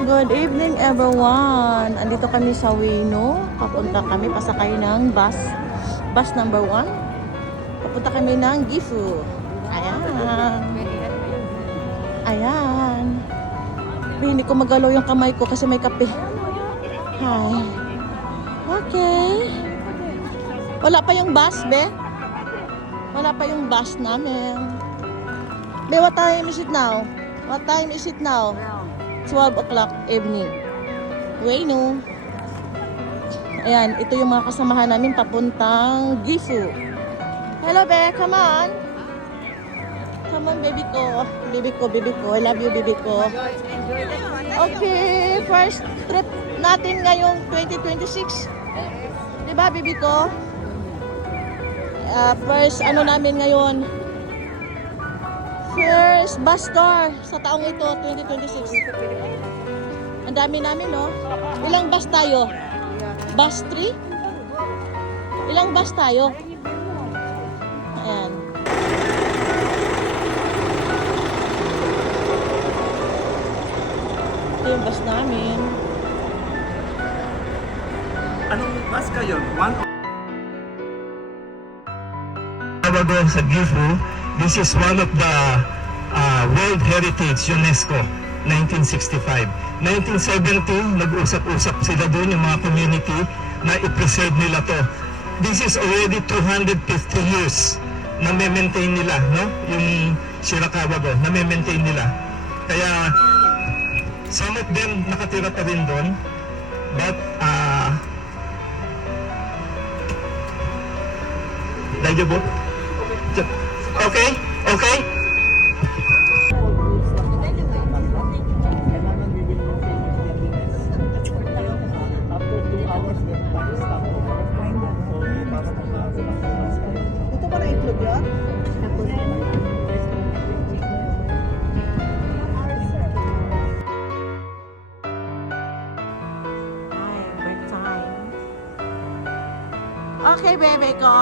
Good evening everyone. Andito kami sa Ueno. Papunta kami, pasakay ng bus. Bus number 1. Papunta kami ng Gifu. Ayan. Ayan. Hindi ko magalaw yung kamay ko kasi may kape. Hi. Okay. Wala pa yung bus, be? Wala pa yung bus namin. Be, what time is it now? What time is it now? 12 o'clock evening. Ueno. Ayan, ito yung mga kasamahan namin papuntang Gifu. Hello, be. Come on. Come on, baby ko. Baby ko, baby ko. I love you, baby ko. Okay, first trip natin ngayong 2026. Diba, baby ko? First, ano namin ngayon? First bus tour sa taong ito, 2026. Ang dami namin, no? Ilang bus tayo? Bus 3? Ilang bus tayo? Ayan. Ito yung bus namin. Anong bus kayo? Sa Gifu, this is one of the World Heritage UNESCO 1965. 1970, nag-usap-usap sila doon yung mga community na i-preserve nila to. This is already 250 years na maintain nila, no? Yung Shirakawa do, na maintain nila. Kaya some of them nakatira pa rin doon, but Dajabo? Okay? Okay? Ito ba na-include yan? Hi, break time. Okay, baby ko.